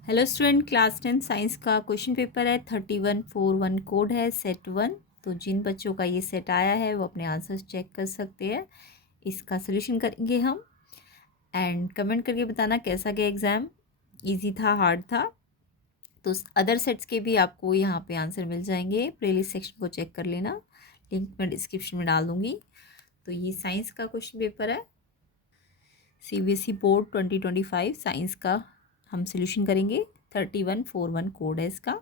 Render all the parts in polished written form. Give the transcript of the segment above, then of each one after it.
Hello student, class 10 science का question paper है। 3141 code है, सेट 1। तो जिन बच्चों का ये सेट आया है वो अपने आंसर्स चेक कर सकते हैं। इसका सोल्यूशन करेंगे हम एंड कमेंट करके बताना कैसा गया एग्ज़ाम, इजी था, हार्ड था। तो अदर सेट्स के भी आपको यहाँ पे आंसर मिल जाएंगे। प्लेलिस्ट सेक्शन को चेक कर लेना, लिंक मैं डिस्क्रिप्शन में डाल दूँगी। तो ये साइंस का क्वेश्चन पेपर है, CBSE बोर्ड 2025 साइंस का हम सोल्यूशन करेंगे। 3141 कोड है इसका।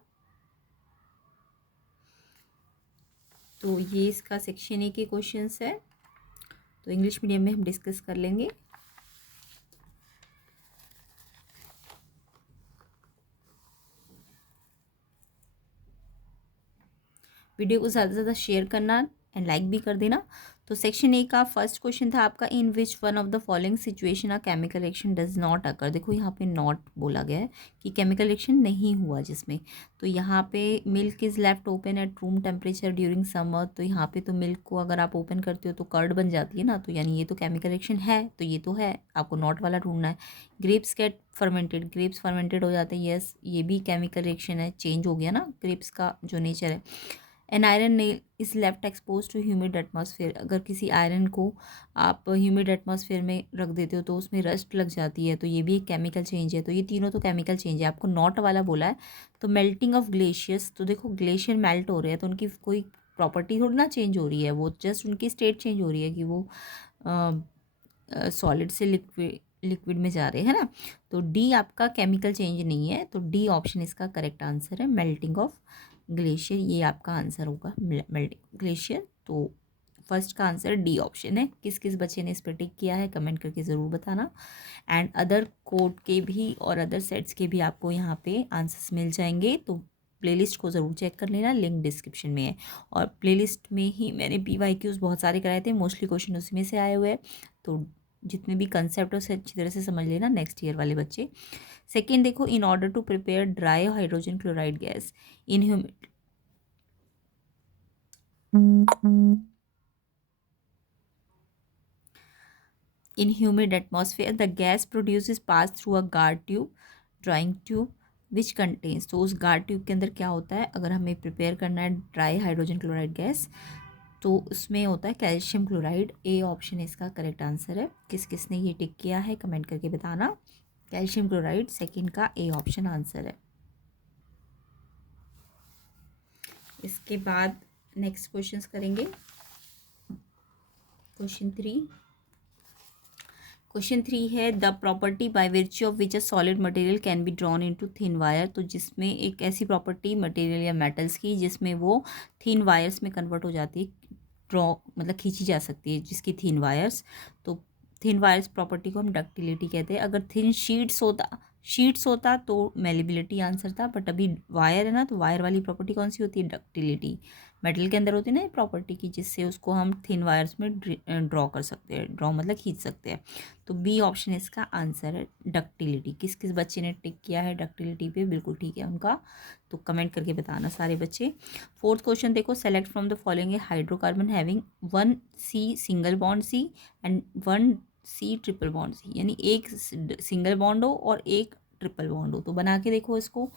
तो ये इसका सेक्शन ए के क्वेश्चंस है, तो इंग्लिश मीडियम में हम डिस्कस कर लेंगे। वीडियो को ज़्यादा से ज़्यादा शेयर करना एंड लाइक भी कर देना। तो सेक्शन ए का फर्स्ट क्वेश्चन था आपका, in which one of the following situation a chemical reaction does not occur. देखो यहाँ पे नॉट बोला गया है कि केमिकल रिएक्शन नहीं हुआ जिसमें। तो यहाँ पे milk is left open at room temperature during summer. तो यहाँ पे तो मिल्क को अगर आप ओपन करते हो तो कर्ड बन जाती है ना, तो यानी ये तो केमिकल रिएक्शन है, तो ये तो है, आपको नॉट वाला ढूंढना है। Grapes get fermented, grapes fermented हो जाते हैं, यस ये भी केमिकल रिएक्शन है, चेंज हो गया ना ग्रेप्स का जो नेचर है। An iron nail is left expose to humid atmosphere. अगर किसी आयरन को आप ह्यूमिड एटमॉस्फेयर में रख देते हो तो उसमें रस्ट लग जाती है, तो ये भी एक केमिकल चेंज है। तो ये तीनों तो केमिकल चेंज है, आपको नॉट वाला बोला है। तो मेल्टिंग ऑफ ग्लेशियर्स, तो देखो ग्लेशियर मेल्ट हो रहे हैं तो उनकी कोई प्रॉपर्टी थोड़ी ना चेंज हो रही है, वो जस्ट उनकी स्टेट चेंज हो रही है कि वो सॉलिड से लिक्विड में जा रहे हैं ना। तो डी आपका केमिकल चेंज नहीं है, तो डी ऑप्शन इसका करेक्ट आंसर है, मेल्टिंग ऑफ ग्लेशियर, ये आपका आंसर होगा मेल्टिंग ग्लेशियर। तो फर्स्ट का आंसर डी ऑप्शन है। किस किस बच्चे ने इस पर टिक किया है कमेंट करके ज़रूर बताना। एंड अदर कोड के भी और अदर सेट्स के भी आपको यहाँ पे आंसर्स मिल जाएंगे, तो प्लेलिस्ट को ज़रूर चेक कर लेना, लिंक डिस्क्रिप्शन में है। और प्लेलिस्ट में ही मैंने PYQs बहुत सारे कराए थे, मोस्टली क्वेश्चन उसी में से आए हुए हैं। तो जितने भी कंसेप्ट है उसे अच्छी तरह से समझ लेना नेक्स्ट ईयर वाले बच्चे। सेकेंड देखो, in order to prepare dry hydrogen chloride gas in humid atmosphere, the gas produced is passed through a guard tube, drawing tube which contains। तो उस गार्ड ट्यूब के अंदर क्या होता है, अगर हमें प्रिपेयर करना है ड्राई हाइड्रोजन क्लोराइड गैस, तो उसमें होता है कैल्शियम क्लोराइड। ए ऑप्शन इसका करेक्ट आंसर है। किस किस ने ये टिक किया है कमेंट करके बताना। कैल्शियम क्लोराइड सेकंड का ए ऑप्शन आंसर है। इसके बाद नेक्स्ट क्वेश्चंस करेंगे। क्वेश्चन थ्री है, the property by virtue of which a solid material can be drawn into thin wire. तो जिसमें एक ऐसी प्रॉपर्टी मटेरियल या मेटल्स की जिसमें वो थिन वायर्स में कन्वर्ट हो जाती है, ड्रॉ मतलब खींची जा सकती है जिसकी थिन वायर्स। तो थिन वायर्स प्रॉपर्टी को हम डक्टिलिटी कहते हैं। अगर थिन शीट्स होता तो मेलिबिलिटी आंसर था, बट अभी वायर है ना, तो वायर वाली प्रॉपर्टी कौन सी होती है, डक्टिलिटी। मेटल के अंदर होती है ना प्रॉपर्टी की, जिससे उसको हम थिन वायर्स में ड्रॉ कर सकते हैं, ड्रॉ मतलब खींच सकते हैं। तो बी ऑप्शन इसका आंसर है, डक्टिलिटी। किस किस बच्चे ने टिक किया है डक्टिलिटी पे, बिल्कुल ठीक है उनका, तो कमेंट करके बताना सारे बच्चे। फोर्थ क्वेश्चन देखो, select from the following A hydrocarbon having 1C single bond C and 1C triple bond C, यानी एक सिंगल बॉन्ड हो और एक ट्रिपल बॉन्ड हो। तो बना के देखो इसको।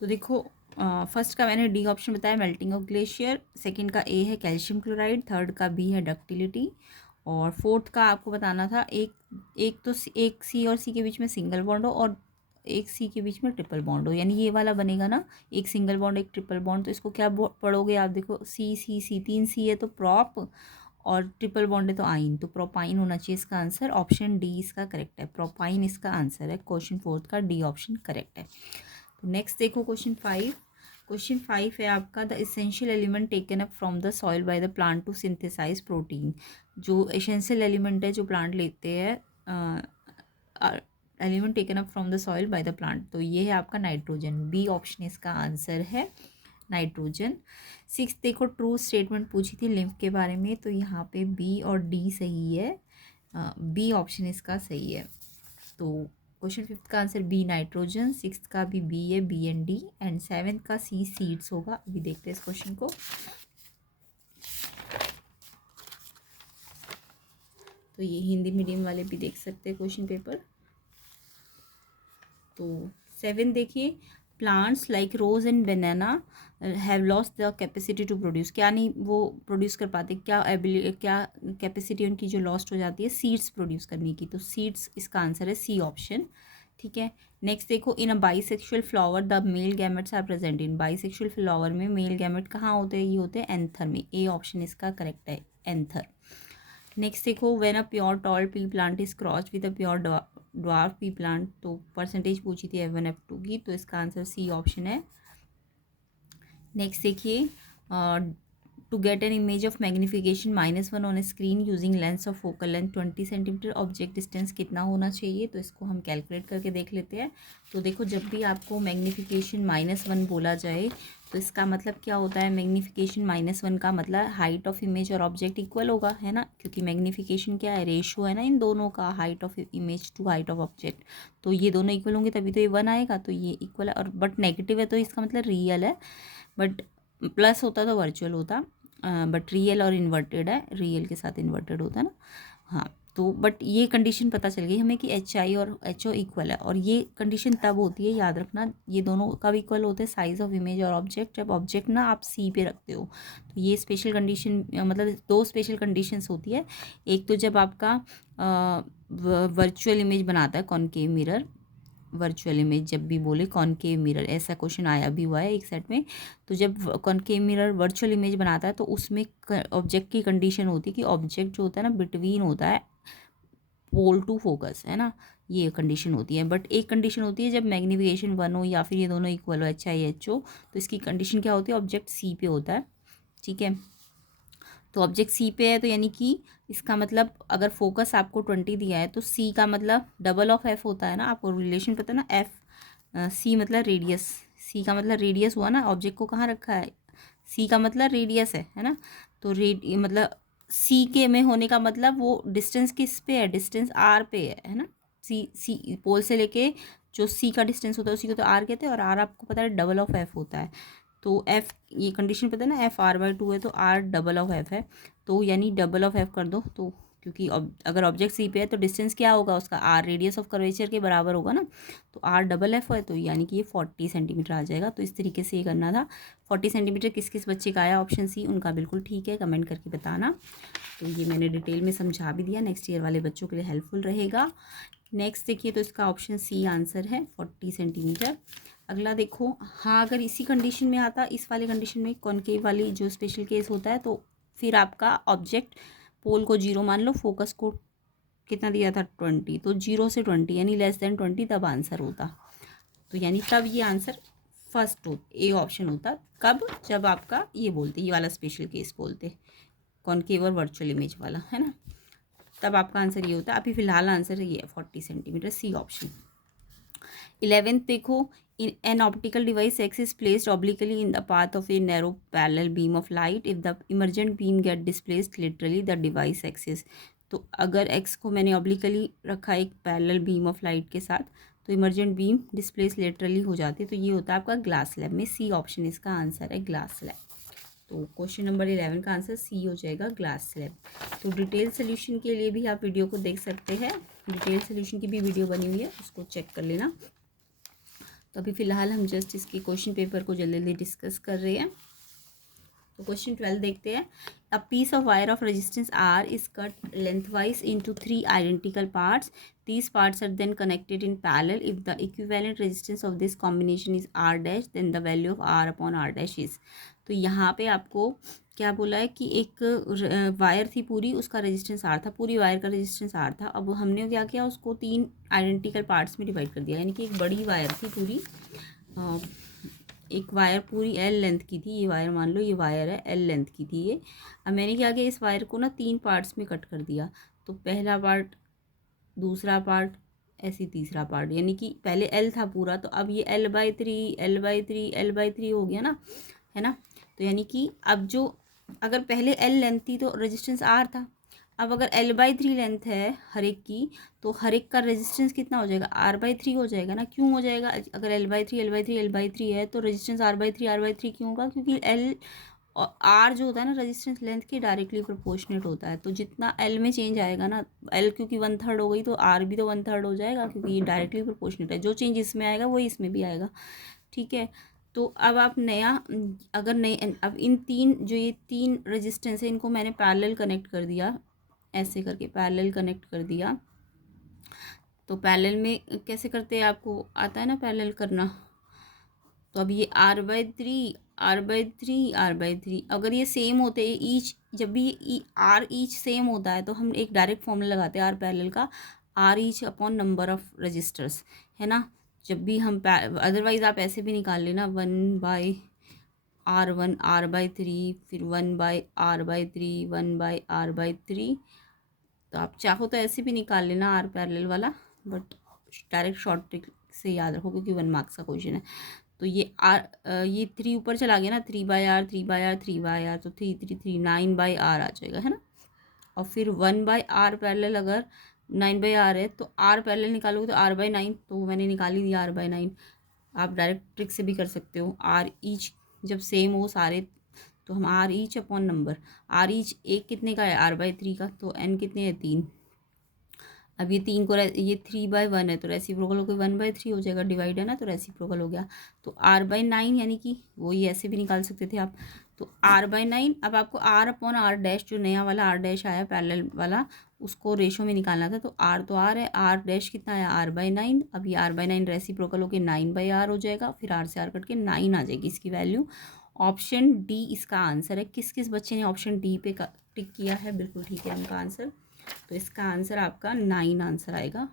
तो देखो फर्स्ट का मैंने डी ऑप्शन बताया, मेल्टिंग ऑफ ग्लेशियर। सेकंड का ए है कैल्शियम क्लोराइड। थर्ड का बी है डक्टिलिटी। और फोर्थ का आपको बताना था, एक सी और सी के बीच में सिंगल बॉन्ड हो और एक सी के बीच में ट्रिपल बॉन्ड हो, यानी ये वाला बनेगा ना, एक सिंगल बॉन्ड एक ट्रिपल बॉन्ड। तो इसको क्या पढ़ोगे आप, देखो सी सी सी, तीन सी है तो प्रॉप, और ट्रिपल बॉन्ड है तो आइन, तो प्रोपाइन होना चाहिए इसका आंसर। ऑप्शन डी इसका करेक्ट है, प्रोपाइन इसका आंसर है। क्वेश्चन फोर्थ का डी ऑप्शन करेक्ट है। तो नेक्स्ट देखो क्वेश्चन फाइव है आपका, the essential element taken up from the soil by the plant to synthesize protein. जो एसेंशियल एलिमेंट है जो प्लांट लेते हैं, element taken up from the soil by the plant, तो ये है आपका नाइट्रोजन। बी ऑप्शन इसका आंसर है, नाइट्रोजन। सिक्स देखो, ट्रू स्टेटमेंट पूछी थी लिम्फ के बारे में, तो यहाँ पे बी और डी सही है, बी ऑप्शन इसका सही है। तो क्वेश्चन फिफ्थ का आंसर बी नाइट्रोजन, सिक्स का भी बी है, B and D, and seventh का सी सीड्स होगा। अभी देखते हैं इस क्वेश्चन को। तो ये हिंदी मीडियम वाले भी देख सकते हैं क्वेश्चन पेपर। तो 7 देखिए, plants like rose and banana have lost the capacity to produce. क्या नहीं वो प्रोड्यूस कर पाते, क्या क्या कैपेसिटी उनकी जो लॉस्ट हो जाती है सीड्स प्रोड्यूस करने की। तो सीड्स इसका आंसर है सी ऑप्शन। ठीक है, नेक्स्ट देखो, in a bisexual flower the male gametes are present in. Bisexual flower में मेल गैमेट कहाँ होते हैं, ये होते हैं एंथर में। ए ऑप्शन इसका करेक्ट है, एंथर। नेक्स्ट देखो, when a pure tall pea plant is crossed with a pure dwarf pea plant. तो परसेंटेज पूछी थी F1 F2 की, तो इसका आंसर सी ऑप्शन है। नेक्स्ट देखिए, to get an image of magnification -1 on A screen using lens of focal length 20 centimetre, object distance कितना होना चाहिए। तो इसको हम कैलकुलेट करके देख लेते हैं। तो देखो, जब भी आपको मैग्नीफिकेशन -1 बोला जाए तो इसका मतलब क्या होता है, मैग्नीफिकेशन -1 का मतलब हाइट ऑफ इमेज और ऑब्जेक्ट इक्वल होगा, है ना, क्योंकि मैग्नीफिकेशन क्या है, रेशियो है ना इन दोनों का, height of image to height of object. तो ये दोनों इक्वल होंगे तभी तो ये 1 आएगा। तो ये इक्वल है, और बट नेगेटिव है तो इसका मतलब रियल है, बट प्लस होता तो वर्चुअल होता, बट रियल और इन्वर्टेड है, रियल के साथ इन्वर्टेड होता है ना। हाँ, तो बट ये कंडीशन पता चल गई हमें कि HI और HO इक्वल है, और ये कंडीशन तब होती है, याद रखना, ये दोनों कब इक्वल होते हैं, साइज ऑफ इमेज और ऑब्जेक्ट, जब ऑब्जेक्ट ना आप C पे रखते हो। तो ये स्पेशल कंडीशन, मतलब दो स्पेशल कंडीशंस होती है। एक तो जब आपका वर्चुअल इमेज बनाता है कॉनकेव मिरर, वर्चुअल इमेज जब भी बोले कॉनकेव मिरर, ऐसा क्वेश्चन आया भी हुआ है एक सेट में। तो जब कॉनकेव मिरर वर्चुअल इमेज बनाता है तो उसमें ऑब्जेक्ट की कंडीशन होती है कि ऑब्जेक्ट जो होता है ना बिटवीन होता है पोल टू फोकस, है ना, ये कंडीशन होती है। बट एक कंडीशन होती है जब मैग्नीफिकेशन 1 हो या फिर ये दोनों इक्वल हो, HI HO, तो इसकी कंडीशन क्या होती है, ऑब्जेक्ट C पे होता है। ठीक है, तो ऑब्जेक्ट C पे है, तो यानी कि इसका मतलब अगर फोकस आपको 20 दिया है तो C का मतलब डबल ऑफ F होता है ना, आपको रिलेशन पता है ना, C मतलब रेडियस, C का मतलब रेडियस हुआ ना, ऑब्जेक्ट को कहाँ रखा है, C का मतलब रेडियस है ना। तो मतलब C के में होने का मतलब वो डिस्टेंस किस पे है, डिस्टेंस R पे है ना। C पोल से लेके जो C का डिस्टेंस होता है उसी को तो R कहते हैं, और R आपको पता है डबल ऑफ F होता है। तो F, ये कंडीशन पता है ना, FR/2 है तो R डबल ऑफ F है, तो यानी डबल ऑफ F कर दो। तो क्योंकि अगर ऑब्जेक्ट C पे है तो डिस्टेंस क्या होगा उसका, R रेडियस ऑफ कर्वेचर के बराबर होगा ना। तो R डबल F है, तो यानी कि ये 40 सेंटीमीटर आ जाएगा। तो इस तरीके से ये करना था। 40 सेंटीमीटर किस किस बच्चे का आया, ऑप्शन C उनका बिल्कुल ठीक है, कमेंट करके बताना। तो ये मैंने डिटेल में समझा भी दिया, नेक्स्ट ईयर वाले बच्चों के लिए हेल्पफुल रहेगा। नेक्स्ट देखिए, तो इसका ऑप्शन C आंसर है, 40 सेंटीमीटर। अगला देखो, हाँ अगर इसी कंडीशन में आता, इस वाले कंडीशन में कॉनकेव वाली जो स्पेशल केस होता है, तो फिर आपका ऑब्जेक्ट पोल को 0 मान लो, फोकस को कितना दिया था 20, तो 0 से 20 यानी <20, तब आंसर होता। तो यानी तब ये आंसर फर्स्ट हो, ए ऑप्शन होता। कब, जब आपका ये बोलते, ये वाला स्पेशल केस बोलते, कॉनकेव और वर्चुअल इमेज वाला, है ना, तब आपका आंसर ये होता। अभी फिलहाल आंसर ये है 40 सेंटीमीटर, सी ऑप्शन। 11th देखो, in an optical device X is placed obliquely in the path of a narrow parallel beam of light. If the emergent beam get displaced laterally, the device axis. तो अगर X को मैंने obliquely रखा एक parallel beam of light के साथ, तो emergent beam displace laterally हो जाती है। तो ये होता है आपका ग्लास स्लैब में, सी ऑप्शन इसका आंसर है, ग्लास स्लैब। तो क्वेश्चन नंबर 11 का आंसर सी हो जाएगा, ग्लास स्लैब। तो डिटेल सोल्यूशन के लिए भी आप वीडियो को देख सकते हैं, डिटेल सोल्यूशन की भी वीडियो बनी हुई है, उसको चेक कर लेना। तो अभी फ़िलहाल हम जस्ट इसके क्वेश्चन पेपर को जल्दी जल्दी डिस्कस कर रहे हैं। तो क्वेश्चन 12 देखते हैं। A piece of wire of resistance R is cut lengthwise into 3 identical parts. These parts are then connected in parallel. If the equivalent resistance of this combination is R dash, then the value of R upon R dash is. तो यहाँ पे आपको क्या बोला है कि एक wire थी पूरी, उसका रेजिस्टेंस R था, पूरी वायर का रेजिस्टेंस R था। अब हमने क्या किया, उसको 3 आइडेंटिकल पार्ट्स में डिवाइड कर दिया, यानी कि एक बड़ी वायर थी पूरी, एक वायर पूरी L लेंथ की थी, ये वायर मान लो, ये वायर है L लेंथ की थी ये। अब मैंने क्या किया, इस वायर को ना 3 पार्ट्स में कट कर दिया। तो पहला पार्ट, दूसरा पार्ट, ऐसी तीसरा पार्ट, यानी कि पहले L था पूरा, तो अब ये L/3 L/3 L/3 हो गया ना, है ना। तो यानी कि अब जो, अगर पहले L लेंथ थी तो रेजिस्टेंस R था, अब अगर L/3 लेंथ है हर एक की, तो हर एक का रेजिस्टेंस कितना हो जाएगा, R/3 हो जाएगा ना। क्यों हो जाएगा, अगर L/3 L/3 L/3 है तो रेजिस्टेंस R/3 R/3 क्यों होगा, क्योंकि L और आर जो होता है ना रेजिस्टेंस लेंथ के डायरेक्टली प्रोपोर्शनेट होता है। तो जितना एल में चेंज आएगा ना, एल क्योंकि 1/3 हो गई तो आर भी तो 1/3 हो जाएगा, क्योंकि ये डायरेक्टली प्रोपोर्शनेट है। जो चेंज इसमें आएगा वही इसमें भी आएगा, ठीक है। तो अब आप नया, अगर नए, अब इन तीन जो ये तीन रेजिस्टेंस है इनको मैंने पैरेलल कनेक्ट कर दिया, ऐसे करके पैरेलल कनेक्ट कर दिया। तो पैरेलल में कैसे करते हैं, आपको आता है ना पैरेलल करना। तो अब ये r/3 r/3 r/3, अगर ये सेम होते हैं ईच, जब भी आर ईच सेम होता है तो हम एक डायरेक्ट फॉर्मूला लगाते हैं आर पैरेलल का, R each upon number of resistors, है ना। जब भी हम अदरवाइज़ आप ऐसे भी निकाल लेना 1/r1 r/3, फिर 1/r/3 1/r/3। तो आप चाहो तो ऐसे भी निकाल लेना आर पैरेलल वाला, बट डायरेक्ट शॉर्ट ट्रिक से याद रखो क्योंकि 1 मार्क्स का क्वेश्चन है। तो ये ये 3 ऊपर चला गया ना, 3/r 3/r 3/r, तो 3 3 3 9/r आ जाएगा, है ना। और फिर 1/r पैरेलल, अगर 9/r है तो r पैरेलल निकालोगे तो r/9, तो मैंने निकाल ही दिया r/9। आप डायरेक्ट ट्रिक से भी कर सकते हो, आर ईच जब सेम हो सारे तो हम R each upon number, R each एक कितने का है r/3 का, तो n कितने हैं 3। अब ये 3 को ये 3/1 है तो रेसिप्रोकल होकर 1/3 हो जाएगा, डिवाइड है ना तो रेसिप्रोकल हो गया। तो r/9 यानी कि वो ये ऐसे भी निकाल सकते थे आप। तो r/9, अब आपको r अपॉन r डैश, जो नया वाला r डैश आया पैरेलल वाला, उसको रेशो में निकालना था। तो r तो r है, r डैश कितना आया r/9। अब ये r/9 रेसिप्रोकल होकर 9/r हो जाएगा, फिर r से r कट के 9 आ जाएगी इसकी वैल्यू। ऑप्शन डी इसका आंसर है। किस किस बच्चे ने ऑप्शन डी पे टिक किया है, बिल्कुल ठीक है उनका आंसर। तो इसका आंसर आपका 9 आंसर आएगा।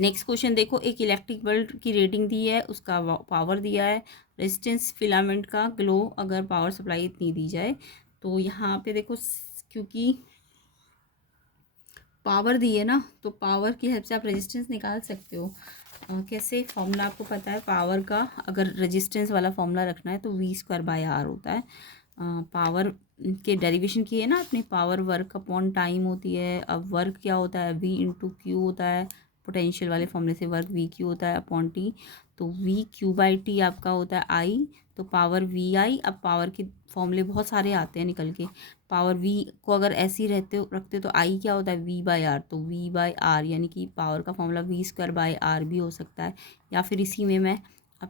नेक्स्ट क्वेश्चन देखो, एक इलेक्ट्रिक बल्ब की रेटिंग दी है, उसका पावर दिया है, रेजिस्टेंस फिलामेंट का ग्लो अगर पावर सप्लाई इतनी दी जाए। तो यहाँ पे देखो क्योंकि पावर दी है ना, तो पावर की हेल्प से आप रेजिस्टेंस निकाल सकते हो। कैसे, फॉर्मूला आपको पता है पावर का, अगर रेजिस्टेंस वाला फॉर्मूला रखना है तो v²/r होता है। पावर के डेरिवेशन की है ना आपने, पावर वर्क अपॉन टाइम होती है। अब वर्क क्या होता है, v/q होता है, पोटेंशियल वाले फॉर्मूले से वर्क v/q होता है अपॉन t। तो v/q/t आपका होता है i, तो पावर vi। अब पावर के फॉर्मूले बहुत सारे आते हैं निकल के, पावर v को अगर ऐसे ही रखते तो i क्या होता है v/r, तो v/r यानी कि पावर का फॉर्मूला v²/r भी हो सकता है। या फिर इसी में मैं अब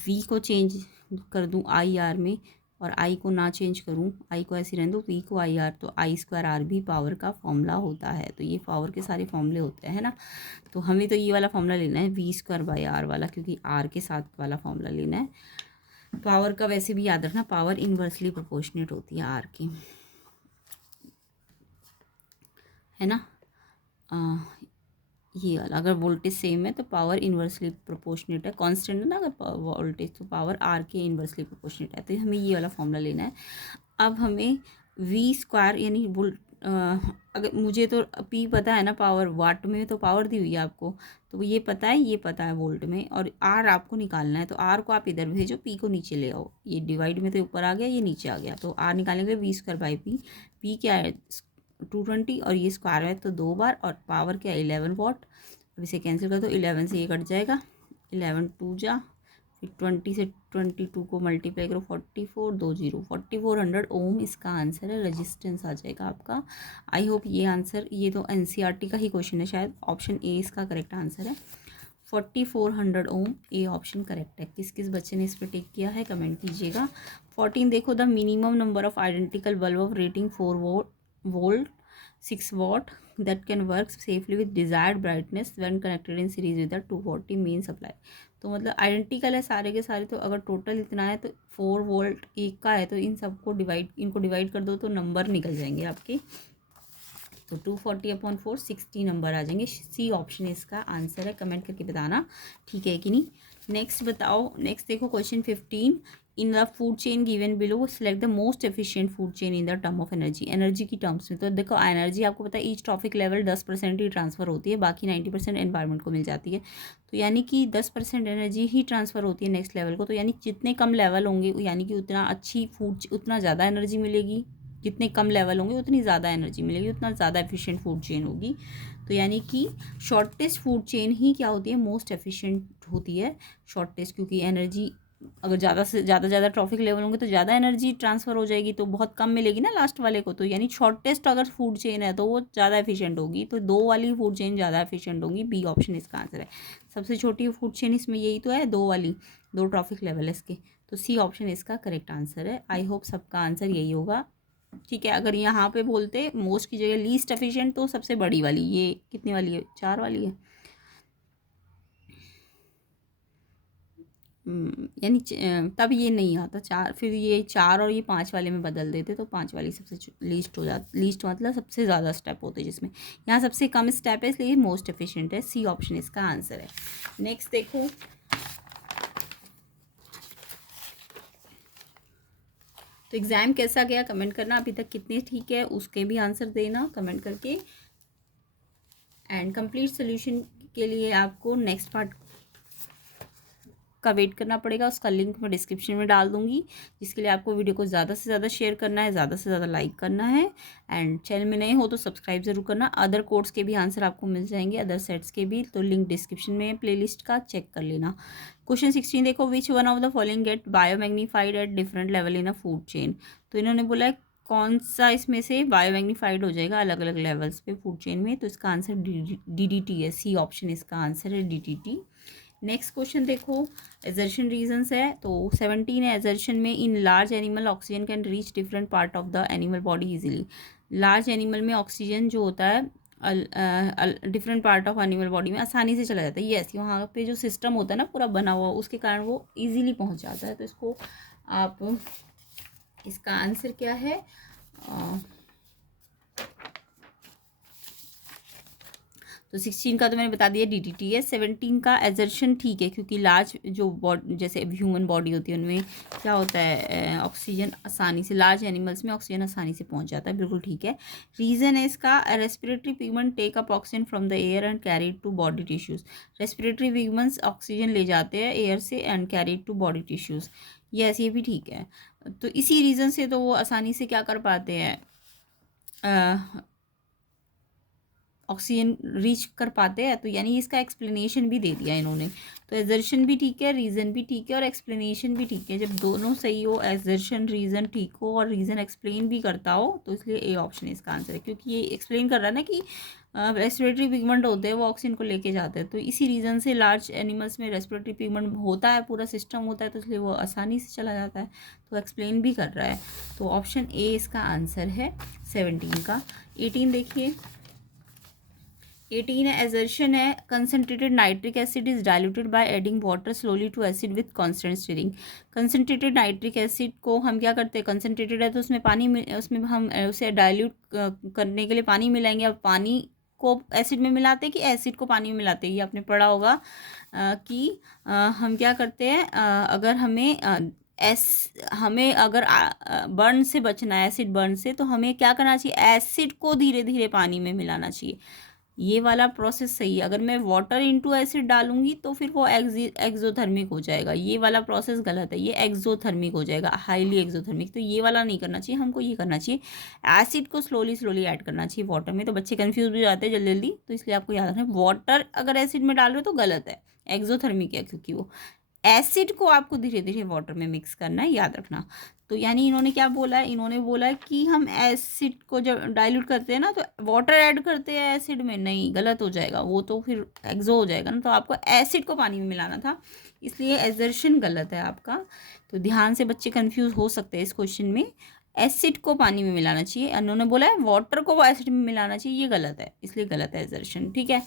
v को चेंज कर दूं i/r में, और i को ना चेंज करूं, i को ऐसे रहने दूं, v को i/r, तो i²r भी पावर का फॉर्मूला होता है। तो ये पावर के सारे फॉर्मूले होते हैं ना। तो हमें तो ये वाला फॉर्मूला लेना है v²/r वाला, क्योंकि r के साथ वाला फॉर्मूला लेना है। पावर का वैसे भी याद रखना, पावर इन्वर्सली प्रोपोर्शनेट होती है r की, है ना। ये वाला, अगर वोल्टेज सेम है तो पावर इन्वर्सली प्रोपोर्शनेट है, कांस्टेंट है ना अगर वोल्टेज, तो पावर आर के इन्वर्सली प्रोपोर्शनेट है। तो हमें ये वाला फॉर्मूला लेना है। अब हमें v² यानी अगर मुझे तो p पता है ना, पावर वाट में तो पावर दी हुई है आपको, तो ये पता है, ये पता है वोल्ट में, और r आपको निकालना है। तो r को आप इधर भेजो, p को नीचे ले आओ। ये डिवाइड में तो ऊपर आ गया, ये नीचे आ गया, तो r निकालने के लिए v²/p, p क्या है 220, और ये स्क्वायर है तो 2 बार, और पावर क्या है 11 वाट। अब इसे कैंसिल कर दो, 11 से ये कट जाएगा, 11 2 जा, फिर 20 से 22 को मल्टीप्लाई करो, 4400 ओम इसका आंसर है, रेजिस्टेंस आ जाएगा आपका। आई होप ये आंसर, ये तो एनसीईआरटी का ही क्वेश्चन है शायद, ऑप्शन ए इसका करेक्ट आंसर है, 4400 ओम, ए ऑप्शन करेक्ट है। किस किस बच्चे ने इस पर टेक किया है कमेंट कीजिएगा। 14 देखो, the minimum number of identical bulb of rating 4 volt 6 watt that can work safely with desired brightness when connected in series with a 240 main supply। तो मतलब आइडेंटिकल है सारे के सारे, तो अगर टोटल इतना है तो 4 वोल्ट एक का है, तो इन सबको इनको डिवाइड कर दो तो नंबर निकल जाएंगे आपके। तो 240/4 60 नंबर आ जाएंगे। सी ऑप्शन इसका आंसर है, कमेंट करके बताना ठीक है कि नहीं। नेक्स्ट बताओ, नेक्स्ट देखो question 15, in the food chain given below select the most efficient food chain in the term of energy. Energy की टर्म्स में तो देखो, एनर्जी आपको पता है ईच ट्रॉफिक लेवल 10% ही ट्रांसफर होती है, बाकी 90% एनवायरनमेंट को मिल जाती है। तो यानी कि 10% एनर्जी ही ट्रांसफ़र होती है नेक्स्ट लेवल को। तो यानी जितने कम लेवल होंगे यानी कि उतना अच्छी फूड, उतना ज़्यादा एनर्जी मिलेगी, जितने कम लेवल होंगे उतनी ज़्यादा एनर्जी मिलेगी, उतना ज़्यादा एफिशिएंट फूड चेन होगी। तो यानी कि शॉर्टेस्ट फूड चेन ही क्या होती है, मोस्ट एफिशिएंट होती है, शॉर्टेस्ट, क्योंकि एनर्जी अगर ज़्यादा से ज़्यादा ट्रॉफिक लेवल होंगे तो ज़्यादा एनर्जी ट्रांसफ़र हो जाएगी, तो बहुत कम मिलेगी ना लास्ट वाले को। तो यानी शॉर्टेस्ट अगर फूड चेन है तो वो ज़्यादा एफिशिएंट होगी, तो 2 वाली फूड चेन ज़्यादा एफिशिएंट होगी। बी ऑप्शन इसका आंसर है। सबसे छोटी फूड चेन इसमें यही तो है, 2 वाली, 2 ट्रॉफिक लेवल है इसके। तो सी ऑप्शन इसका करेक्ट आंसर है। आई होप सबका आंसर यही होगा। ठीक है, अगर यहाँ पे बोलते मोस्ट की जगह लीस्ट एफिशिएंट तो सबसे बड़ी वाली, ये कितनी वाली है, 4 वाली है। यानी तब ये नहीं आता 4, फिर ये 4 और ये 5 वाले में बदल देते तो 5 वाली सबसे लीस्ट हो जाती। लीस्ट मतलब सबसे ज़्यादा स्टेप होते हैं जिसमें, यहाँ सबसे कम स्टेप है इसलिए मोस्ट एफिशिएंट है। सी ऑप्शन इसका आंसर है। नेक्स्ट देखो, तो एग्ज़ाम कैसा गया कमेंट करना, अभी तक कितने ठीक है उसके भी आंसर देना कमेंट करके। एंड कंप्लीट सोल्यूशन के लिए आपको नेक्स्ट पार्ट का वेट करना पड़ेगा, उसका लिंक मैं डिस्क्रिप्शन में डाल दूंगी, जिसके लिए आपको वीडियो को ज़्यादा से ज़्यादा शेयर करना है, ज़्यादा से ज़्यादा लाइक करना है। एंड चैनल में नए हो तो सब्सक्राइब ज़रूर करना। अदर कोर्स के भी आंसर आपको मिल जाएंगे, अदर सेट्स के भी, तो लिंक डिस्क्रिप्शन में प्लेलिस्ट का चेक कर लेना। क्वेश्चन 16 देखो, which one of the following get biomagnified at different level in a food chain. तो इन्होंने बोला है कौन सा इसमें से बायोमैग्नीफाइड हो जाएगा अलग अलग लेवल्स पे फूड चेन में, तो इसका आंसर DDT है। सी ऑप्शन इसका आंसर है DDT। नेक्स्ट क्वेश्चन देखो, एजर्शन रीजंस है, तो 17 है, एजर्शन में in large animal oxygen can reach different part of the animal body easily. Large animal में ऑक्सीजन जो होता है different part of animal body में आसानी से चला जाता है। यस, वहाँ पे जो सिस्टम होता है ना पूरा बना हुआ, उसके कारण वो इजीली पहुँच जाता है। तो इसको आप, इसका आंसर क्या है, तो 16 का तो मैंने बता दिया DDT है। 17 का एजर्शन ठीक है, क्योंकि लार्ज जो बॉडी जैसे ह्यूमन बॉडी होती है उनमें क्या होता है, ऑक्सीजन आसानी से, लार्ज एनिमल्स में ऑक्सीजन आसानी से पहुंच जाता है, बिल्कुल ठीक है। रीज़न है इसका, respiratory pigment take up oxygen from the air and carry to body tissues. Respiratory pigments oxygen ले जाते हैं एयर से and carry to body tissues. Yes, ये भी ठीक है। तो इसी रीज़न से तो वो आसानी से क्या कर पाते हैं, ऑक्सीजन रीच कर पाते हैं। तो यानी इसका एक्सप्लेनेशन भी दे दिया इन्होंने। तो एजर्शन भी ठीक है, रीज़न भी ठीक है और एक्सप्लेनेशन भी ठीक है। जब दोनों सही हो, एजर्शन रीज़न ठीक हो और रीज़न एक्सप्लेन भी करता हो, तो इसलिए ए ऑप्शन इसका आंसर है, क्योंकि ये एक्सप्लेन कर रहा है ना कि रेस्पिरेटरी पिगमेंट होते हैं वो ऑक्सीजन को लेके जाते हैं। तो इसी रीज़न से लार्ज एनिमल्स में रेस्पिरेटरी पिगमेंट होता है, पूरा सिस्टम होता है, तो इसलिए वो आसानी से चला जाता है। तो एक्सप्लेन भी कर रहा है। तो ऑप्शन ए इसका आंसर है 17 का। 18 देखिए, 18 है, एजर्शन है, concentrated nitric acid is diluted by adding water slowly to acid with constant stirring. Concentrated nitric acid को हम क्या करते हैं, कंसनट्रेटेड है तो उसमें पानी, उसमें हम उसे डाइल्यूट करने के लिए पानी मिलाएंगे। अब पानी को एसिड में मिलाते हैं कि एसिड को पानी में मिलाते हैं, ये आपने पढ़ा होगा कि हम क्या करते हैं, अगर हमें अगर बर्न से बचना है, एसिड बर्न से, तो हमें क्या करना चाहिए, एसिड को धीरे धीरे पानी में मिलाना चाहिए। ये वाला प्रोसेस सही है। अगर मैं वाटर इनटू एसिड डालूंगी तो फिर वो एक्सोथर्मिक हो जाएगा, ये वाला प्रोसेस गलत है, ये एक्सोथर्मिक हो जाएगा, हाईली एक्सोथर्मिक। तो ये वाला नहीं करना चाहिए, हमको ये करना चाहिए, एसिड को स्लोली स्लोली ऐड करना चाहिए वाटर में। तो बच्चे कंफ्यूज भी जाते हैं जल्दी जल्दी, तो इसलिए आपको याद रखना, वाटर अगर एसिड में डाल रहे हो तो गलत है, एक्सोथर्मिक है, क्योंकि वो एसिड को आपको धीरे धीरे वाटर में मिक्स करना है, याद रखना। तो यानी इन्होंने क्या बोला है, इन्होंने बोला है कि हम एसिड को जब डाइल्यूट करते हैं ना तो वाटर ऐड करते हैं एसिड में, नहीं, गलत हो जाएगा वो, तो फिर एक्सो हो जाएगा ना। तो आपको एसिड को पानी में मिलाना था, इसलिए एजर्शन गलत है आपका। तो ध्यान से बच्चे कंफ्यूज हो सकते हैं इस क्वेश्चन में, एसिड को पानी में मिलाना चाहिए, उन्होंने बोला है वाटर को एसिड में मिलाना चाहिए, ये गलत है, इसलिए गलत है एजर्शन। ठीक है,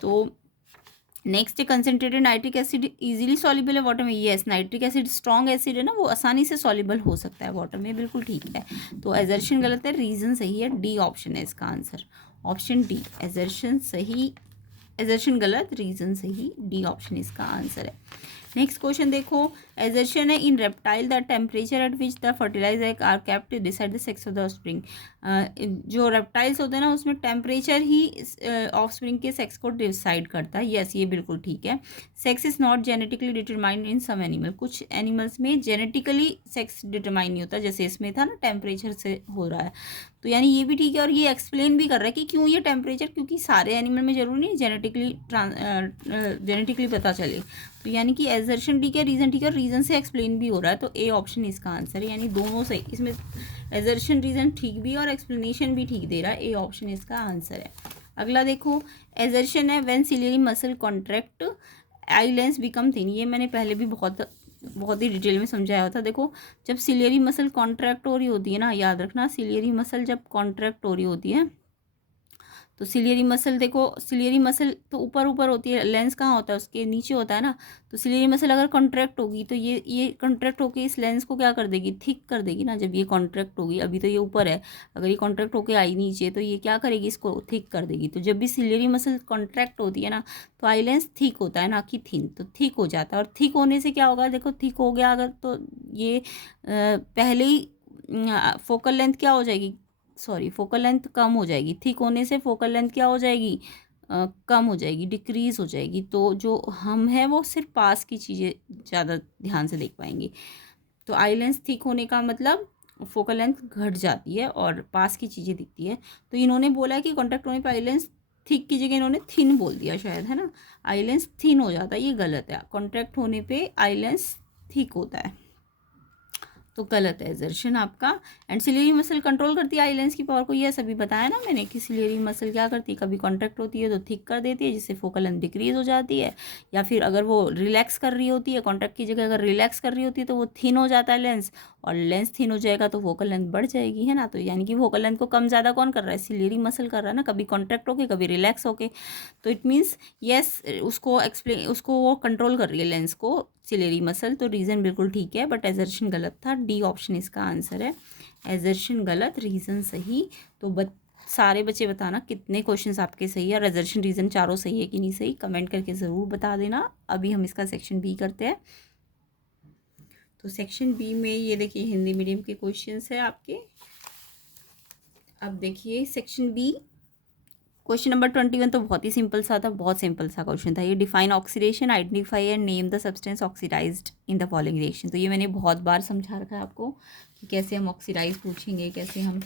तो नेक्स्ट है, concentrated nitric acid easily soluble है वाटर में। Yes, nitric acid strong acid है ना, वो आसानी से सॉल्युबल हो सकता है वाटर में, बिल्कुल ठीक है। तो एजर्शन गलत है, रीजन सही है, डी ऑप्शन है इसका आंसर, ऑप्शन डी, एजर्शन सही, एजर्शन गलत, रीजन सही, डी ऑप्शन इसका आंसर है। नेक्स्ट क्वेश्चन देखो, एजर्शन है, in reptile the temperature at which the fertilize egg are kept to decide the sex of the offspring. जो रेप्टाइल्स होते हैं ना उसमें टेम्परेचर ही ऑफस्प्रिंग के सेक्स को डिसाइड करता है। यस, ये बिल्कुल ठीक है। Sex is not genetically determined in some animal, कुछ एनिमल्स में जेनेटिकली सेक्स डिटरमाइन नहीं होता, जैसे इसमें था ना टेम्परेचर से हो रहा है। तो यानी ये भी ठीक है, और ये एक्सप्लेन भी कर रहा है कि क्यों ये टेम्परेचर, क्योंकि सारे एनिमल में जरूरी नहीं जेनेटिकली पता चले। तो तो यानी कि एजर्शन ठीक है, रीज़न ठीक है, रीज़न से एक्सप्लेन भी हो रहा है, तो ए ऑप्शन इसका आंसर है, यानी दोनों सही, इसमें एजर्शन रीज़न ठीक भी है और एक्सप्लेनेशन भी ठीक दे रहा है, ए ऑप्शन इसका आंसर है। अगला देखो, एजर्शन है when ciliary muscle contract eye lens become thin, ये मैंने पहले भी बहुत ही डिटेल में समझाया होता। देखो जब सिलियरी मसल कॉन्ट्रैक्ट हो रही होती है ना, याद रखना सिलियरी मसल जब कॉन्ट्रैक्ट हो रही होती है तो सिलियरी मसल, देखो सिलियरी मसल तो ऊपर ऊपर होती है, लेंस कहाँ होता है, उसके नीचे होता है ना। तो सिलियरी मसल अगर कॉन्ट्रैक्ट होगी तो ये कॉन्ट्रैक्ट होके इस लेंस को क्या कर देगी, थिक कर देगी ना। जब ये कॉन्ट्रैक्ट होगी, अभी तो ये ऊपर है, अगर ये कॉन्ट्रैक्ट होके आई नीचे तो ये क्या करेगी, इसको थिक कर देगी। तो जब भी सिलियरी मसल कॉन्ट्रैक्ट होती है ना तो आई लेंस थिक होता है ना कि थिन, तो थिक हो जाता है। और थिक होने से क्या होगा, देखो थिक हो गया अगर तो ये पहले ही फोकल लेंथ क्या हो जाएगी, सॉरी फोकल लेंथ कम हो जाएगी। थिक होने से फोकल लेंथ क्या हो जाएगी, कम हो जाएगी, डिक्रीज़ हो जाएगी। तो जो हम है वो सिर्फ पास की चीज़ें ज़्यादा ध्यान से देख पाएंगे। तो आई लेंस थिक होने का मतलब फोकल लेंथ घट जाती है और पास की चीज़ें दिखती है। तो इन्होंने बोला कि कॉन्टैक्ट होने पर आई लेंस थिक की जगह इन्होंने थिन बोल दिया शायद, है ना। आई लेंस थिन हो जाता है, ये गलत है। कॉन्टैक्ट होने पे आई लेंस थिक होता है, तो गलत है एजर्शन आपका। एंड सिलियरी मसल कंट्रोल करती है आई लेंस की पावर को, यह सभी बताया ना मैंने कि सिलियरी मसल क्या करती है, कभी कॉन्ट्रैक्ट होती है तो थिक कर देती है जिससे फोकल लेंथ डिक्रीज हो जाती है, या फिर अगर वो रिलैक्स कर रही होती है, कॉन्ट्रैक्ट की जगह अगर रिलैक्स कर रही होती है तो वो थिन हो जाता है लेंस, और लेंस थिन हो जाएगा तो फोकल लेंथ बढ़ जाएगी, है ना। तो यानी कि फोकल लेंथ को कम ज़्यादा कौन कर रहा है, सिलियरी मसल कर रहा है ना, कभी कॉन्ट्रैक्ट होके कभी रिलैक्स होके। तो इट मीन्स येस, उसको वो कंट्रोल कर रही है लेंस को, सिलियरी मसल। तो रीज़न बिल्कुल ठीक है, बट एजर्शन गलत था, डी ऑप्शन इसका आंसर है। एजर्शन गलत, रीज़न सही। तो सारे बच्चे बताना कितने क्वेश्चंस आपके सही है, और एजर्शन रीज़न चारों सही है कि नहीं सही, कमेंट करके ज़रूर बता देना। अभी हम इसका सेक्शन बी करते हैं। तो सेक्शन बी में ये देखिए हिंदी मीडियम के क्वेश्चंस है आपके। अब देखिए सेक्शन बी, क्वेश्चन नंबर 21 तो बहुत ही सिंपल सा था, बहुत सिंपल सा क्वेश्चन था ये। Define oxidation, identify and name the substance oxidized in the following reaction. तो ये मैंने बहुत बार समझा रखा है आपको कि कैसे हम ऑक्सीडाइज पूछेंगे, कैसे हम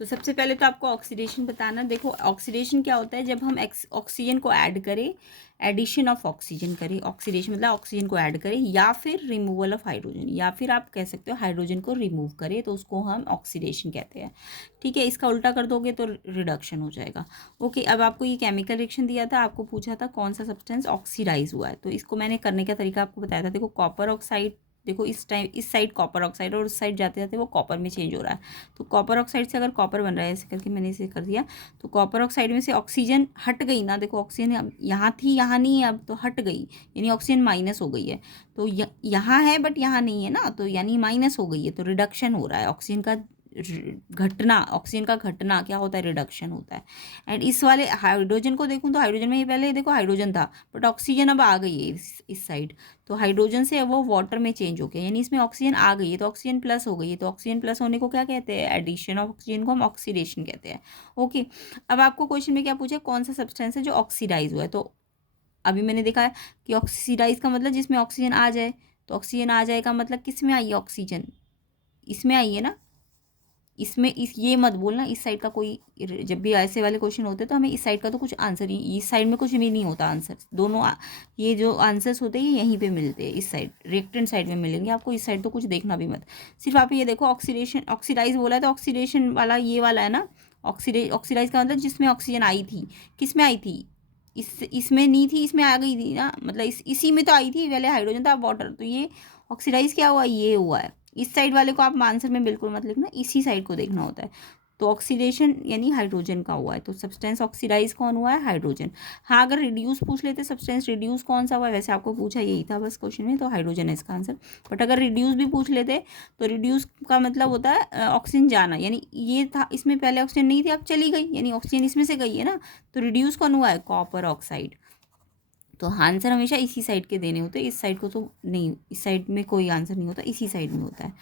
तो सबसे पहले तो आपको ऑक्सीडेशन बताना। देखो ऑक्सीडेशन क्या होता है, जब हम ऑक्सीजन को ऐड करें, एडिशन ऑफ ऑक्सीजन करें। ऑक्सीडेशन मतलब ऑक्सीजन को ऐड करें, या फिर रिमूवल ऑफ हाइड्रोजन, या फिर आप कह सकते हो हाइड्रोजन को रिमूव करें, तो उसको हम ऑक्सीडेशन कहते हैं। ठीक है, इसका उल्टा कर दोगे तो रिडक्शन हो जाएगा। ओके, अब आपको ये केमिकल रिएक्शन दिया था, आपको पूछा था कौन सा सब्सटेंस ऑक्सीडाइज हुआ है, तो इसको मैंने करने का तरीका आपको बताया था। देखो कॉपर ऑक्साइड, देखो इस टाइम इस साइड कॉपर ऑक्साइड और उस साइड जाते जाते वो कॉपर में चेंज हो रहा है। तो कॉपर ऑक्साइड से अगर कॉपर बन रहा है, ऐसे करके मैंने इसे कर दिया, तो कॉपर ऑक्साइड में से ऑक्सीजन हट गई ना। देखो ऑक्सीजन अब यहाँ थी, यहाँ नहीं है, अब तो हट गई, यानी ऑक्सीजन माइनस हो गई है। तो यहाँ है बट यहाँ नहीं है ना, तो यानी माइनस हो गई है, तो रिडक्शन हो रहा है। ऑक्सीजन का घटना, ऑक्सीजन का घटना क्या होता है, रिडक्शन होता है। एंड इस वाले हाइड्रोजन को देखूँ तो हाइड्रोजन में ये पहले देखो हाइड्रोजन था, बट ऑक्सीजन अब आ गई है इस साइड, तो हाइड्रोजन से वो वाटर में चेंज हो गया, यानी इसमें ऑक्सीजन आ गई है, तो ऑक्सीजन प्लस हो गई है। तो ऑक्सीजन प्लस होने को क्या कहते हैं, एडिशन ऑफ ऑक्सीजन को हम ऑक्सीडेशन कहते हैं। ओके, अब आपको क्वेश्चन में क्या पूछा, कौन सा सब्सटेंस है जो ऑक्सीडाइज हुआ है। तो अभी मैंने देखा है कि ऑक्सीडाइज का मतलब जिसमें ऑक्सीजन आ जाए, तो ऑक्सीजन आ जाए का मतलब किस में आई है, ऑक्सीजन इसमें आई है ना। इसमें ये मत बोलना इस साइड का कोई, जब भी ऐसे वाले क्वेश्चन होते हैं तो हमें इस साइड का तो कुछ आंसर ही, इस साइड में कुछ भी नहीं होता आंसर। दोनों ये जो आंसर्स होते हैं ये यहीं पे मिलते हैं, इस साइड रिएक्टेंट साइड में मिलेंगे आपको, इस साइड तो कुछ देखना भी मत। सिर्फ आप ये देखो ऑक्सीडेशन, ऑक्सीडाइज बोला है तो ऑक्सीडेशन वाला ये वाला है ना। ऑक्सीडाइज का मतलब जिसमें ऑक्सीजन आई थी, किस में आई थी, इसमें नहीं थी, इसमें आ गई थी ना, मतलब इसी में तो आई थी, पहले हाइड्रोजन था वाटर, तो ये ऑक्सीडाइज क्या हुआ, ये हुआ है। इस साइड वाले को आप आंसर में बिल्कुल मत लिखना, इसी साइड को देखना होता है। तो ऑक्सीडेशन यानी हाइड्रोजन का हुआ है, तो सब्सटेंस ऑक्सीडाइज कौन हुआ है, हाइड्रोजन। हाँ अगर रिड्यूस पूछ लेते सब्सटेंस रिड्यूस कौन सा हुआ है, वैसे आपको पूछा यही था बस क्वेश्चन में, तो हाइड्रोजन है इसका आंसर। बट अगर रिड्यूस भी पूछ लेते तो रिड्यूस का मतलब होता है ऑक्सीजन जाना, यानी ये था इसमें पहले ऑक्सीजन नहीं थी, अब चली गई, यानी ऑक्सीजन इसमें से गई है ना। तो रिड्यूस कौन हुआ है, कॉपर ऑक्साइड। तो आंसर हमेशा इसी साइड के देने होते हैं, इस साइड को तो नहीं, इस साइड में कोई आंसर नहीं होता, इसी साइड में होता है।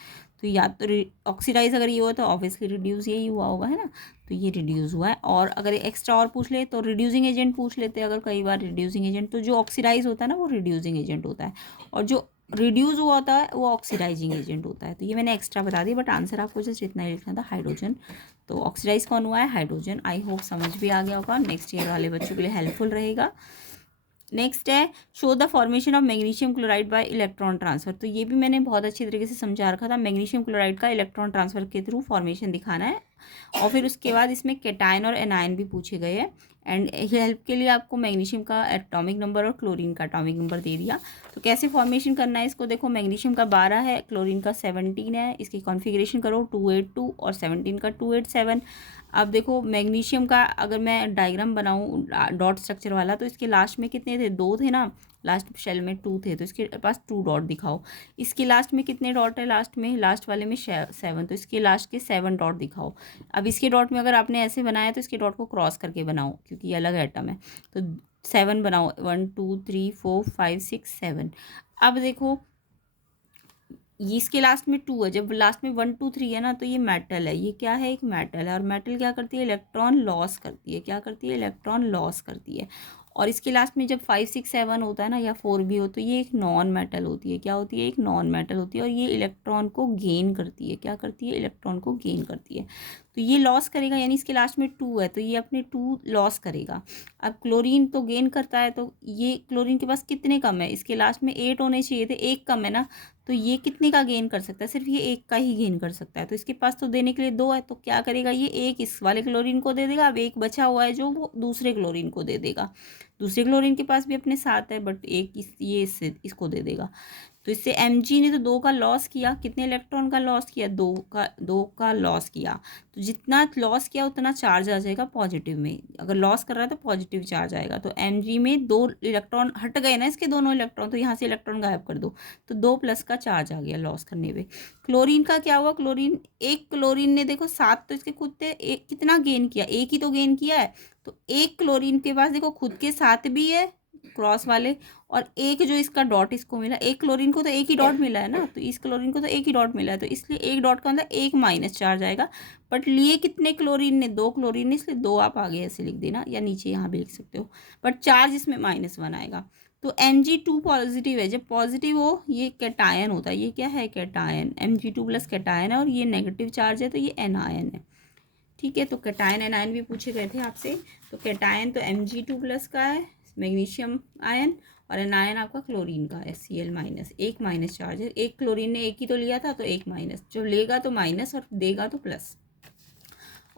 तो या तो ऑक्सीडाइज अगर ये हुआ तो ऑब्वियसली रिड्यूस यही हुआ होगा, है ना। तो ये रिड्यूस हुआ है। और अगर एक्स्ट्रा और पूछ ले तो रिड्यूसिंग एजेंट पूछ लेते हैं, अगर कई बार रिड्यूसिंग एजेंट, तो जो ऑक्सीडाइज होता है ना वो रिड्यूसिंग एजेंट होता है, और जो रिड्यूस हुआ होता है वो ऑक्सीडाइजिंग एजेंट होता है। तो ये मैंने एक्स्ट्रा बता दी, बट आंसर आपको जस्ट इतना ही लिखना था, हाइड्रोजन। तो ऑक्सीडाइज कौन हुआ है? हाइड्रोजन। आई होप समझ भी आ गया होगा, नेक्स्ट ईयर वाले बच्चों के लिए हेल्पफुल रहेगा। नेक्स्ट है show the formation of magnesium chloride bye electron transfer. तो ये भी मैंने बहुत अच्छी तरीके से समझा रखा था, मैग्नीशियम क्लोराइड का इलेक्ट्रॉन ट्रांसफर के थ्रू फॉर्मेशन दिखाना है। और फिर उसके बाद इसमें कैटायन और एनायन भी पूछे गए हैं। एंड हेल्प के लिए आपको मैग्नीशियम का एटॉमिक नंबर और क्लोरीन का एटॉमिक नंबर दे दिया। तो कैसे फॉर्मेशन करना है इसको देखो, मैग्नीशियम का 12 है, क्लोरीन का 17 है, इसकी कॉन्फ़िगरेशन करो 282 और 17 का 287। अब देखो मैग्नीशियम का अगर मैं डायग्राम बनाऊँ डॉट स्ट्रक्चर वाला, तो इसके लास्ट में कितने थे? 2 थे ना, लास्ट शेल में 2 थे, तो इसके पास 2 डॉट दिखाओ। इसके लास्ट में कितने डॉट है? लास्ट में, लास्ट वाले में 7, तो इसके लास्ट के 7 डॉट दिखाओ। अब इसके डॉट में अगर आपने ऐसे बनाया तो इसके डॉट को क्रॉस करके बनाओ, क्योंकि ये अलग एटम है। तो 7 बनाओ, 1 2 3 4 5 6 7। अब देखो ये इसके लास्ट में 2 है, जब लास्ट में 1 2 3 है ना, तो ये मेटल है। ये क्या है? एक मेटल है। और मेटल क्या करती है? इलेक्ट्रॉन लॉस करती है। क्या करती है? इलेक्ट्रॉन लॉस करती है। और इसके लास्ट में जब 5 6 7 होता है ना, या 4 भी हो, तो ये एक नॉन मेटल होती है। क्या होती है? एक नॉन मेटल होती है। और ये इलेक्ट्रॉन को गेन करती है। क्या करती है? इलेक्ट्रॉन को गेन करती है। तो ये लॉस करेगा, यानी इसके लास्ट में 2 है, तो ये अपने 2 लॉस करेगा। अब क्लोरीन तो गेन करता है, तो ये क्लोरीन के पास कितने कम है? इसके लास्ट में 8 होने चाहिए थे, 1 कम है ना, तो ये कितने का गेन कर सकता है? सिर्फ ये 1 का ही गेन कर सकता है। तो इसके पास तो देने के लिए 2 है, तो क्या करेगा? ये 1 इस वाले क्लोरीन को दे देगा। अब 1 बचा हुआ है जो वो दूसरे क्लोरीन को दे देगा। दूसरे क्लोरीन के पास भी अपने 7 है, बट 1 ये इसको दे देगा। तो इससे Mg ने तो 2 का लॉस किया। कितने इलेक्ट्रॉन का लॉस किया? 2 का लॉस किया। तो जितना लॉस किया उतना चार्ज आ जाएगा पॉजिटिव में। अगर लॉस कर रहा है तो पॉजिटिव चार्ज आएगा। तो Mg में 2 इलेक्ट्रॉन हट गए ना, इसके दोनों इलेक्ट्रॉन, तो यहाँ से इलेक्ट्रॉन गायब कर दो, तो 2 प्लस का चार्ज आ गया लॉस करने पे। क्लोरीन का क्या हुआ? एक क्लोरीन ने देखो 7 तो इसके खुद थे, एक कितना गेन किया? 1 ही तो गेन किया है। तो एक क्लोरीन के पास देखो खुद के 7 भी है क्रॉस वाले, और एक जो इसका डॉट इसको मिला, एक क्लोरीन को तो एक ही डॉट मिला है ना, तो इस क्लोरीन को तो एक ही डॉट मिला है, तो इसलिए एक डॉट का अंदर एक माइनस चार्ज आएगा। बट लिए कितने क्लोरीन ने? 2 क्लोरीन ने, इसलिए 2 आप आगे ऐसे लिख देना, या नीचे यहाँ भी लिख सकते हो, बट चार्ज इसमें -1 आएगा। तो Mg2 पॉजिटिव है। जब पॉजिटिव हो ये कैटायन होता है। ये क्या है? कैटायन। Mg2 प्लस कैटायन है, और ये नेगेटिव चार्ज है, तो ये एनायन है। ठीक है, तो कैटायन एनायन भी पूछे गए थे आपसे। तो कैटायन तो Mg2 प्लस का है, मैग्नीशियम आयन, और एनायन आपका क्लोरीन का है, Cl-। एक माइनस चार्ज है, एक क्लोरीन ने एक ही तो लिया था, तो एक माइनस, जो लेगा तो माइनस और देगा तो प्लस।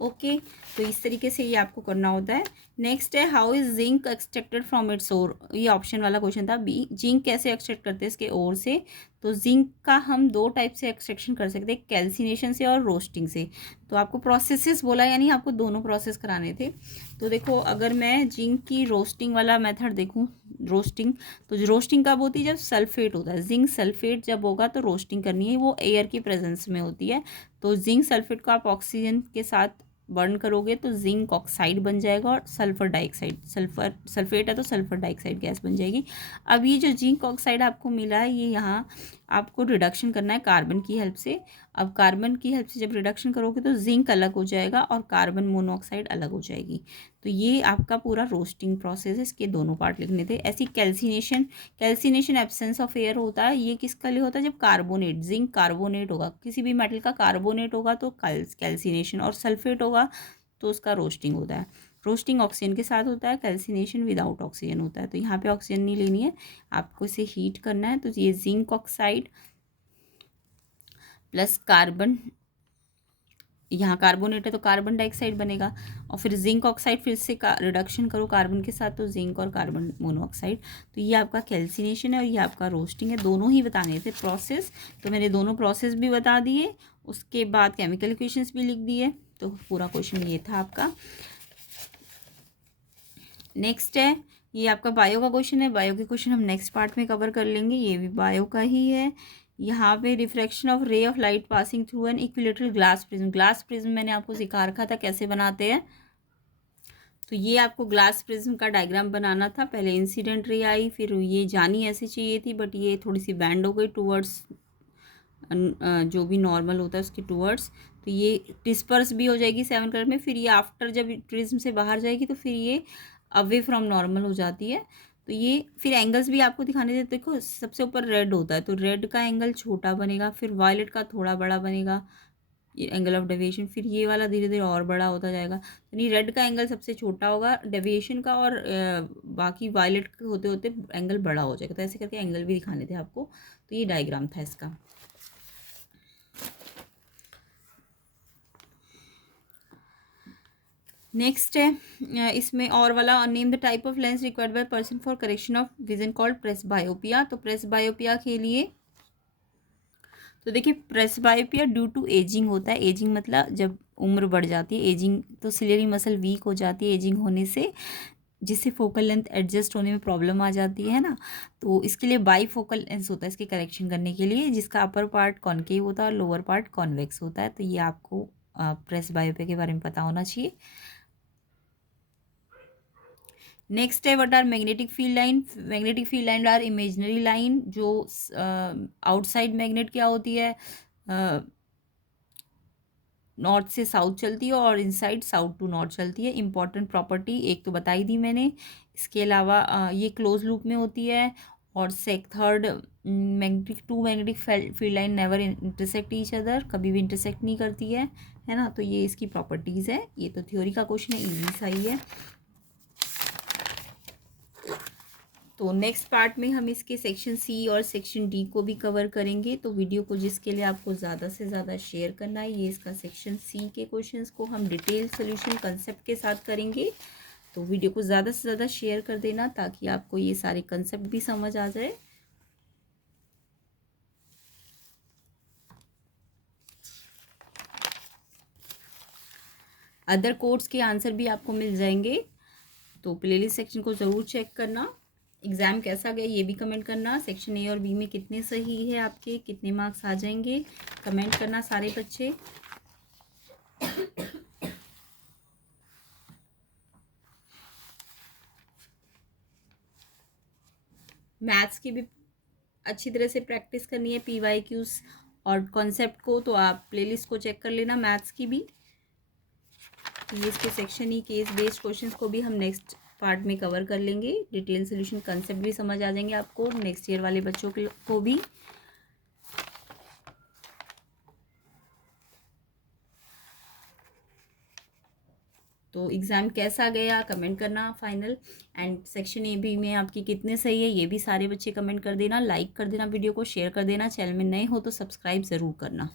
ओके, तो इस तरीके से ये आपको करना होता है। नेक्स्ट है how is zinc extracted from its ore. ये ऑप्शन वाला क्वेश्चन था बी, जिंक कैसे एक्सट्रैक्ट करते हैं इसके ओर से। तो जिंक का हम 2 टाइप से एक्सट्रैक्शन कर सकते हैं, कैल्सिनेशन से और रोस्टिंग से। तो आपको प्रोसेसेस बोला, यानी आपको दोनों प्रोसेस कराने थे। तो देखो अगर मैं जिंक की रोस्टिंग वाला मेथड देखूँ, रोस्टिंग, तो रोस्टिंग कब होती है? जब सल्फेट होता है, जिंक सल्फेट जब होगा तो रोस्टिंग करनी है, वो एयर की प्रेजेंस में होती है। तो जिंक सल्फेट को आप ऑक्सीजन के साथ बर्न करोगे तो जिंक ऑक्साइड बन जाएगा, और सल्फर डाइऑक्साइड, सल्फेट है तो सल्फर डाइऑक्साइड गैस बन जाएगी। अब ये जो जिंक ऑक्साइड आपको मिला है, ये यहाँ आपको रिडक्शन करना है कार्बन की हेल्प से। अब कार्बन की हेल्प से जब रिडक्शन करोगे तो जिंक अलग हो जाएगा और कार्बन मोनोऑक्साइड अलग हो जाएगी। तो ये आपका पूरा रोस्टिंग प्रोसेस है, इसके दोनों पार्ट लिखने थे। ऐसी कैल्सिनेशन एब्सेंस ऑफ एयर होता है। ये किसका लिए होता है? जब कार्बोनेट, जिंक कार्बोनेट होगा, किसी भी मेटल का कार्बोनेट होगा तो कैल्सिनेशन, और सल्फेट होगा तो उसका रोस्टिंग होता है। रोस्टिंग ऑक्सीजन के साथ होता है, कैल्सिनेशन विदाउट ऑक्सीजन होता है। तो यहाँ पे ऑक्सीजन नहीं लेनी है, आपको इसे हीट करना है। तो ये जिंक ऑक्साइड प्लस कार्बन, यहाँ कार्बोनेट है तो कार्बन डाइऑक्साइड बनेगा, और फिर जिंक ऑक्साइड फिर से रिडक्शन करो कार्बन के साथ, तो जिंक और कार्बन मोनोऑक्साइड। तो ये आपका कैल्सिनेशन है और ये आपका रोस्टिंग है। दोनों ही बताने थे प्रोसेस, तो मैंने दोनों प्रोसेस भी बता दिए, उसके बाद केमिकल इक्वेशंस भी लिख दिए। तो पूरा क्वेश्चन ये था आपका। नेक्स्ट है ये आपका बायो का क्वेश्चन है। बायो के क्वेश्चन हम नेक्स्ट पार्ट में कवर कर लेंगे, ये भी बायो का ही है। यहाँ पे refraction of ray of light passing through an equilateral glass prism. Glass prism मैंने आपको सिखा रखा था कैसे बनाते हैं। तो ये आपको ग्लास प्रिज्म का डायग्राम बनाना था। पहले इंसिडेंट रे आई, फिर ये जानी ऐसे चाहिए थी, बट ये थोड़ी सी बैंड हो गई टूवर्ड्स जो भी नॉर्मल होता है उसके टूवर्ड्स। तो ये डिस्पर्स भी हो जाएगी 7 कलर में। फिर ये आफ्टर जब प्रिज्म से बाहर जाएगी तो फिर ये अवे फ्रॉम नॉर्मल हो जाती है। तो ये फिर एंगल्स भी आपको दिखाने देते, देखो सबसे ऊपर रेड होता है तो रेड का एंगल छोटा बनेगा, फिर वायलेट का थोड़ा बड़ा बनेगा ये एंगल ऑफ डेविएशन, फिर ये वाला धीरे धीरे और बड़ा होता जाएगा। यानी रेड का एंगल सबसे छोटा होगा डेविएशन का, और बाकी वायलेट होते होते एंगल बड़ा हो जाएगा। तो ऐसे करके एंगल भी दिखाने थे आपको। तो ये डायग्राम था इसका। नेक्स्ट है इसमें और वाला, name the type of lens required by person for correction of vision called presbyopia. तो प्रेसबायोपिया के लिए तो देखिए प्रेसबायोपिया ड्यू टू एजिंग होता है। एजिंग मतलब जब उम्र बढ़ जाती है, एजिंग तो सिलियरी मसल वीक हो जाती है एजिंग होने से, जिससे फोकल लेंथ एडजस्ट होने में प्रॉब्लम आ जाती है ना। तो इसके लिए बाई फोकल लेंस होता है इसके करेक्शन करने के लिए, जिसका अपर पार्ट कॉनकेव होता है और लोअर पार्ट कॉन्वेक्स होता है। तो ये आपको प्रेसबायोपिया के बारे में पता होना चाहिए। नेक्स्ट है what are magnetic field line. Magnetic field line are imaginary line जो आउटसाइड मैग्नेट क्या होती है, नॉर्थ से साउथ चलती है और इनसाइड साउथ टू नॉर्थ चलती है। इंपॉर्टेंट प्रॉपर्टी एक तो बताई दी मैंने, इसके अलावा ये क्लोज लूप में होती है। और third, magnetic field line never intersect each other, कभी भी इंटरसेक्ट नहीं करती है ना। तो ये इसकी प्रॉपर्टीज़ है। ये तो थ्योरी का क्वेश्चन है, इजी सा ही है। तो नेक्स्ट पार्ट में हम इसके सेक्शन सी और सेक्शन डी को भी कवर करेंगे। तो वीडियो को जिसके लिए आपको ज़्यादा से ज़्यादा शेयर करना है, ये इसका सेक्शन सी के क्वेश्चंस को हम डिटेल सोल्यूशन कंसेप्ट के साथ करेंगे। तो वीडियो को ज़्यादा से ज़्यादा शेयर कर देना ताकि आपको ये सारे कंसेप्ट भी समझ आ जाए। अदर कोड्स के आंसर भी आपको मिल जाएंगे, तो प्लेलिस्ट सेक्शन को ज़रूर चेक करना। एग्ज़ाम कैसा गया ये भी कमेंट करना। सेक्शन ए और बी में कितने सही है आपके, कितने मार्क्स आ जाएंगे, कमेंट करना सारे बच्चे। मैथ्स की भी अच्छी तरह से प्रैक्टिस करनी है, PYQs और कॉन्सेप्ट को, तो आप प्लेलिस्ट को चेक कर लेना मैथ्स की भी। ये इसके सेक्शन ही केस बेस्ड क्वेश्चंस को भी हम नेक्स्ट पार्ट में कवर कर लेंगे। डिटेल सोल्यूशन कंसेप्ट भी समझ आ जाएंगे आपको, नेक्स्ट ईयर वाले बच्चों को भी। तो एग्ज़ाम कैसा गया कमेंट करना final. And section A B में आपकी कितने सही है ये भी सारे बच्चे कमेंट कर देना, लाइक कर देना, वीडियो को शेयर कर देना। चैनल में नए हो तो सब्सक्राइब ज़रूर करना।